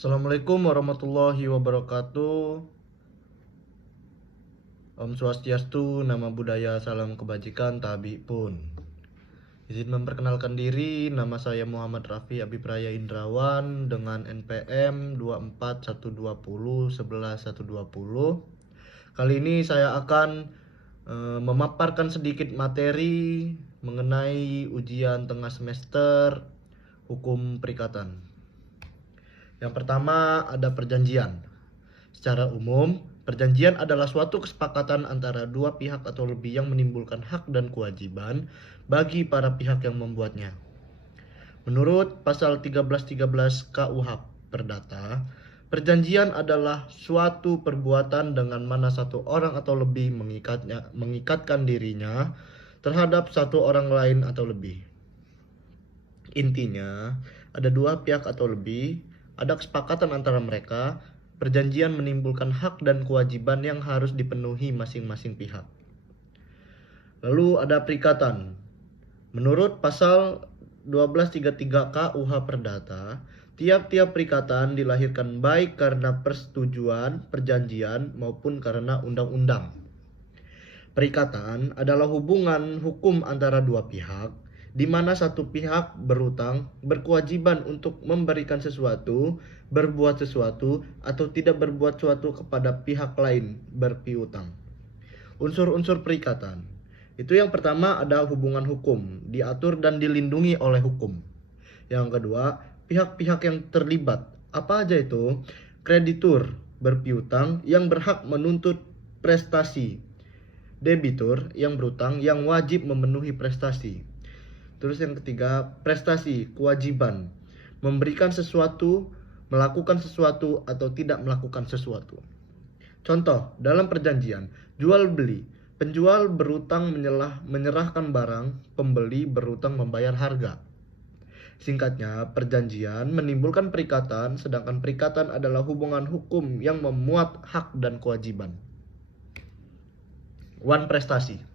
Assalamualaikum warahmatullahi wabarakatuh. Om Swastiastu, nama budaya, salam kebajikan, tabi pun. Izin memperkenalkan diri, nama saya Muhammad Raffi Abipraya Indrawan dengan NPM 24120111120. Kali ini saya akan memaparkan sedikit materi mengenai ujian tengah semester hukum perikatan. Yang pertama ada perjanjian. Secara umum, perjanjian adalah suatu kesepakatan antara dua pihak atau lebih yang menimbulkan hak dan kewajiban bagi para pihak yang membuatnya. Menurut pasal 1313 KUH Perdata, perjanjian adalah suatu perbuatan dengan mana satu orang atau lebih mengikatkan dirinya terhadap satu orang lain atau lebih. Intinya, ada dua pihak atau lebih, ada kesepakatan antara mereka. Perjanjian menimbulkan hak dan kewajiban yang harus dipenuhi masing-masing pihak. Lalu ada perikatan. Menurut pasal 1233 KUH Perdata, tiap-tiap perikatan dilahirkan baik karena persetujuan, perjanjian, maupun karena undang-undang. Perikatan adalah hubungan hukum antara dua pihak, di mana satu pihak berutang, berkewajiban untuk memberikan sesuatu, berbuat sesuatu, atau tidak berbuat sesuatu kepada pihak lain berpiutang. Unsur-unsur perikatan. Itu yang pertama ada hubungan hukum, diatur dan dilindungi oleh hukum. Yang kedua, pihak-pihak yang terlibat. Apa aja itu? Kreditur, berpiutang, yang berhak menuntut prestasi. Debitur, yang berutang, yang wajib memenuhi prestasi. Terus yang ketiga, prestasi, kewajiban. Memberikan sesuatu, melakukan sesuatu, atau tidak melakukan sesuatu. Contoh, dalam perjanjian, jual beli. Penjual berutang menyerahkan barang, pembeli berutang membayar harga. Singkatnya, perjanjian menimbulkan perikatan, sedangkan perikatan adalah hubungan hukum yang memuat hak dan kewajiban. Wan prestasi.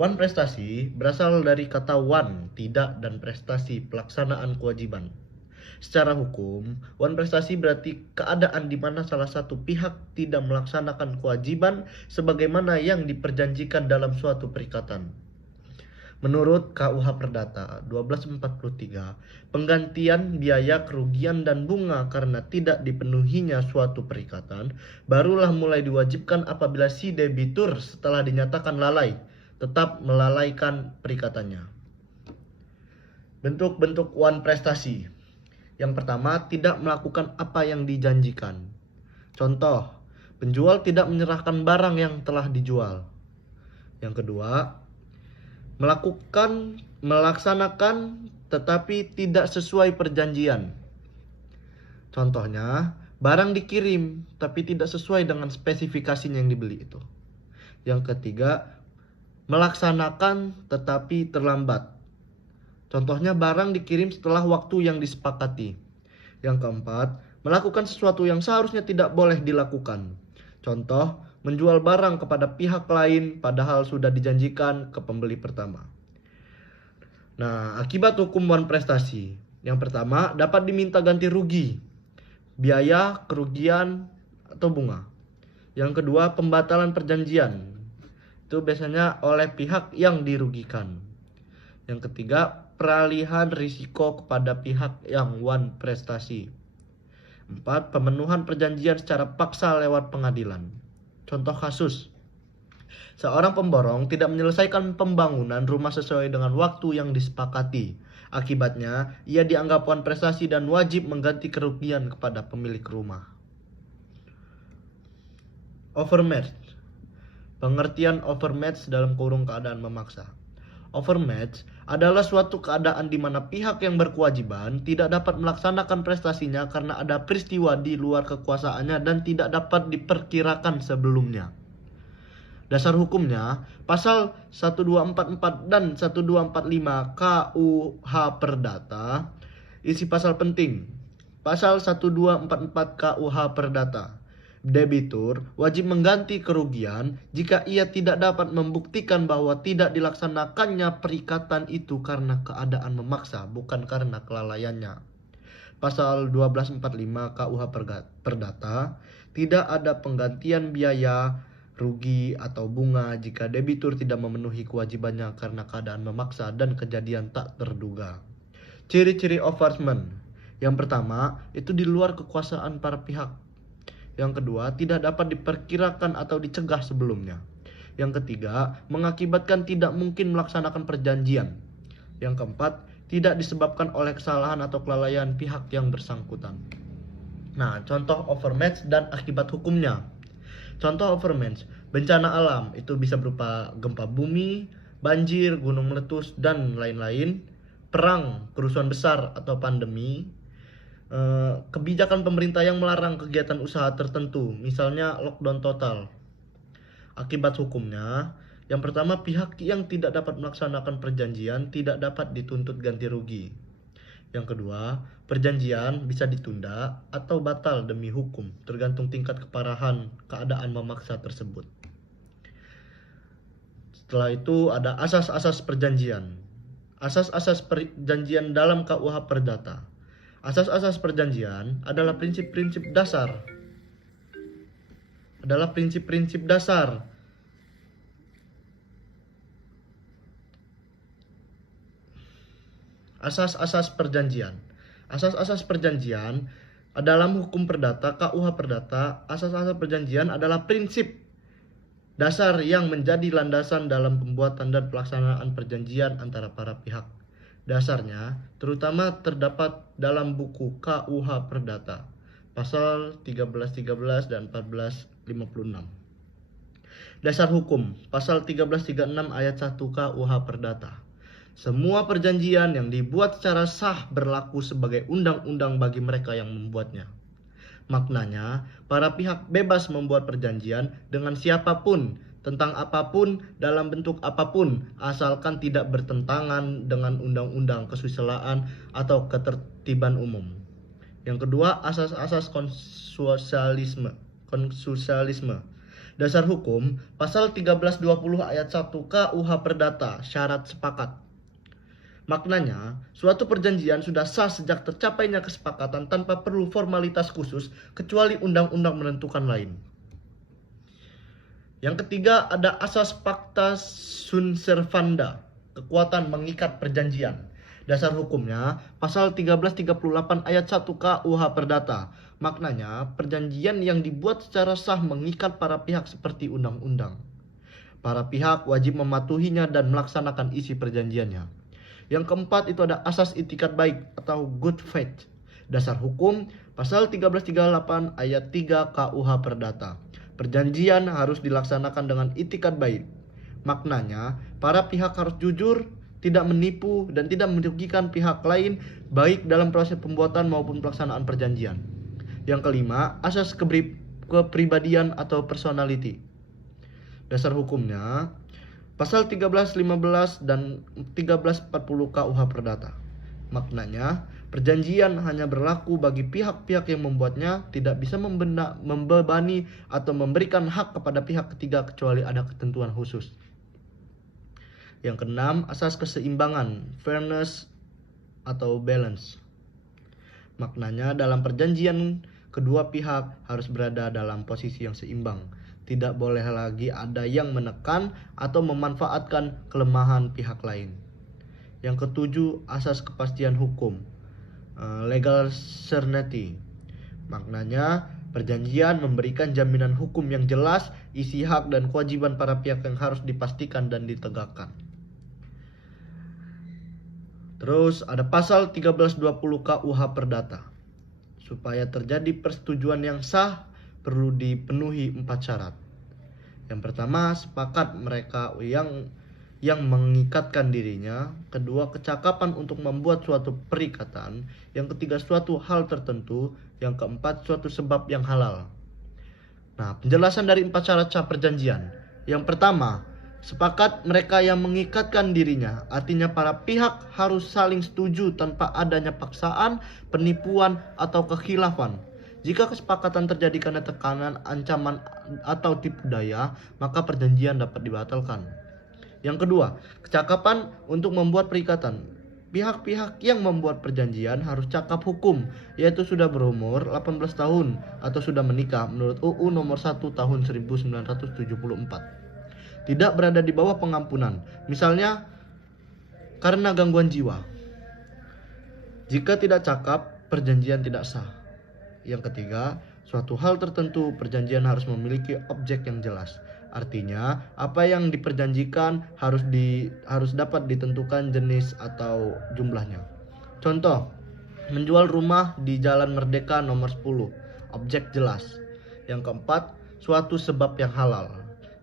Wan prestasi berasal dari kata wan, tidak, dan prestasi, pelaksanaan kewajiban. Secara hukum, wan prestasi berarti keadaan di mana salah satu pihak tidak melaksanakan kewajiban sebagaimana yang diperjanjikan dalam suatu perikatan. Menurut KUH Perdata 1243, penggantian biaya, kerugian, dan bunga karena tidak dipenuhinya suatu perikatan barulah mulai diwajibkan apabila si debitur setelah dinyatakan lalai tetap melalaikan perikatannya. Bentuk-bentuk wan prestasi. Yang pertama, tidak melakukan apa yang dijanjikan. Contoh, penjual tidak menyerahkan barang yang telah dijual. Yang kedua, melaksanakan tetapi tidak sesuai perjanjian. Contohnya, barang dikirim tapi tidak sesuai dengan spesifikasinya yang dibeli itu. Yang ketiga, melaksanakan tetapi terlambat. Contohnya, barang dikirim setelah waktu yang disepakati. Yang keempat, melakukan sesuatu yang seharusnya tidak boleh dilakukan. Contoh, menjual barang kepada pihak lain padahal sudah dijanjikan ke pembeli pertama. Nah, akibat hukum wan prestasi. Yang pertama, dapat diminta ganti rugi, biaya, kerugian, atau bunga. Yang kedua, pembatalan perjanjian. Itu biasanya oleh pihak yang dirugikan. Yang ketiga, peralihan risiko kepada pihak yang wan prestasi. 4. Pemenuhan perjanjian secara paksa lewat pengadilan. Contoh kasus, seorang pemborong tidak menyelesaikan pembangunan rumah sesuai dengan waktu yang disepakati. Akibatnya, ia dianggap wan prestasi dan wajib mengganti kerugian kepada pemilik rumah. Overmatch. Pengertian overmatch dalam kurung keadaan memaksa. Overmatch adalah suatu keadaan di mana pihak yang berkewajiban tidak dapat melaksanakan prestasinya karena ada peristiwa di luar kekuasaannya dan tidak dapat diperkirakan sebelumnya. Dasar hukumnya, pasal 1244 dan 1245 KUH Perdata. Isi pasal penting. Pasal 1244 KUH Perdata. Debitur wajib mengganti kerugian jika ia tidak dapat membuktikan bahwa tidak dilaksanakannya perikatan itu karena keadaan memaksa, bukan karena kelalaiannya. pasal 1245 KUH Perdata, tidak ada penggantian biaya, rugi, atau bunga jika debitur tidak memenuhi kewajibannya karena keadaan memaksa dan kejadian tak terduga. Ciri-ciri overpayment. Yang pertama, itu di luar kekuasaan para pihak. Yang kedua, tidak dapat diperkirakan atau dicegah sebelumnya. Yang ketiga, mengakibatkan tidak mungkin melaksanakan perjanjian. Yang keempat, tidak disebabkan oleh kesalahan atau kelalaian pihak yang bersangkutan. Nah, contoh overmatch dan akibat hukumnya. Contoh overmatch, bencana alam itu bisa berupa gempa bumi, banjir, gunung meletus, dan lain-lain. Perang, kerusuhan besar atau pandemi. Kebijakan pemerintah yang melarang kegiatan usaha tertentu, misalnya lockdown total. Akibat hukumnya, yang pertama, pihak yang tidak dapat melaksanakan perjanjian tidak dapat dituntut ganti rugi. Yang kedua, perjanjian bisa ditunda atau batal demi hukum, tergantung tingkat keparahan keadaan memaksa tersebut. Setelah itu ada asas-asas perjanjian. Asas-asas perjanjian dalam KUH Perdata. Asas-asas perjanjian adalah prinsip-prinsip dasar. Asas-asas perjanjian. Asas-asas perjanjian dalam hukum perdata, KUH Perdata, asas-asas perjanjian adalah prinsip dasar yang menjadi landasan dalam pembuatan dan pelaksanaan perjanjian antara para pihak. Dasarnya terutama terdapat dalam buku KUH Perdata, pasal 1313 dan 1456. Dasar hukum, pasal 1336 ayat 1 KUH Perdata. Semua perjanjian yang dibuat secara sah berlaku sebagai undang-undang bagi mereka yang membuatnya. Maknanya, para pihak bebas membuat perjanjian dengan siapapun, tentang apapun, dalam bentuk apapun, asalkan tidak bertentangan dengan undang-undang kesusilaan atau ketertiban umum. Yang kedua, asas-asas konsensualisme. Dasar hukum, pasal 1320 ayat 1 KUH Perdata, syarat sepakat. Maknanya, suatu perjanjian sudah sah sejak tercapainya kesepakatan tanpa perlu formalitas khusus, kecuali undang-undang menentukan lain. Yang ketiga, ada asas pacta sunt servanda, kekuatan mengikat perjanjian. Dasar hukumnya, pasal 1338 ayat 1 KUH Perdata. Maknanya, perjanjian yang dibuat secara sah mengikat para pihak seperti undang-undang. Para pihak wajib mematuhinya dan melaksanakan isi perjanjiannya. Yang keempat, itu ada asas itikat baik atau good faith. Dasar hukum, pasal 1338 ayat 3 KUH Perdata. Perjanjian harus dilaksanakan dengan itikat baik. Maknanya, para pihak harus jujur, tidak menipu, dan tidak merugikan pihak lain, baik dalam proses pembuatan maupun pelaksanaan perjanjian. Yang kelima, asas kepribadian atau personality. Dasar hukumnya, pasal 1315 dan 1340 KUH Perdata. Maknanya, perjanjian hanya berlaku bagi pihak-pihak yang membuatnya, tidak bisa membebani atau memberikan hak kepada pihak ketiga kecuali ada ketentuan khusus. Yang keenam, asas keseimbangan, fairness atau balance. Maknanya, dalam perjanjian kedua pihak harus berada dalam posisi yang seimbang. Tidak boleh lagi ada yang menekan atau memanfaatkan kelemahan pihak lain. Yang ketujuh, asas kepastian hukum, legal certainty. Maknanya, perjanjian memberikan jaminan hukum yang jelas, isi hak dan kewajiban para pihak yang harus dipastikan dan ditegakkan. Terus ada pasal 1320 KUH Perdata. Supaya terjadi persetujuan yang sah, perlu dipenuhi 4 syarat. Yang pertama, sepakat mereka yang mengikatkan dirinya. Kedua, kecakapan untuk membuat suatu perikatan. Yang ketiga, suatu hal tertentu. Yang keempat, suatu sebab yang halal. Nah, penjelasan dari 4 syarat sah perjanjian. Yang pertama, sepakat mereka yang mengikatkan dirinya. Artinya para pihak harus saling setuju tanpa adanya paksaan, penipuan, atau kekhilafan. Jika kesepakatan terjadi karena tekanan, ancaman, atau tipu daya, maka perjanjian dapat dibatalkan. Yang kedua, kecakapan untuk membuat perikatan. Pihak-pihak yang membuat perjanjian harus cakap hukum, yaitu sudah berumur 18 tahun atau sudah menikah menurut UU nomor 1 tahun 1974. Tidak berada di bawah pengampunan, misalnya karena gangguan jiwa. Jika tidak cakap, perjanjian tidak sah. Yang ketiga, suatu hal tertentu perjanjian harus memiliki objek yang jelas. Artinya, apa yang diperjanjikan harus dapat ditentukan jenis atau jumlahnya. Contoh, menjual rumah di Jalan Merdeka nomor 10, objek jelas. Yang keempat, suatu sebab yang halal.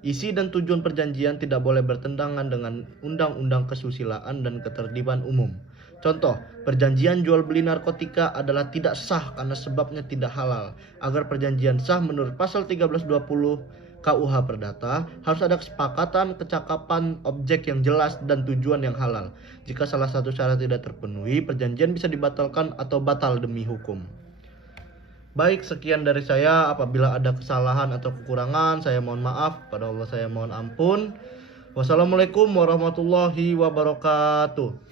Isi dan tujuan perjanjian tidak boleh bertentangan dengan undang-undang kesusilaan dan ketertiban umum. Contoh, perjanjian jual beli narkotika adalah tidak sah karena sebabnya tidak halal. Agar perjanjian sah menurut pasal 1320 KUH Perdata, harus ada kesepakatan, kecakapan, objek yang jelas, dan tujuan yang halal. Jika salah satu syarat tidak terpenuhi, perjanjian bisa dibatalkan atau batal demi hukum. Baik, sekian dari saya. Apabila ada kesalahan atau kekurangan, saya mohon maaf. Pada Allah saya mohon ampun. Wassalamualaikum warahmatullahi wabarakatuh.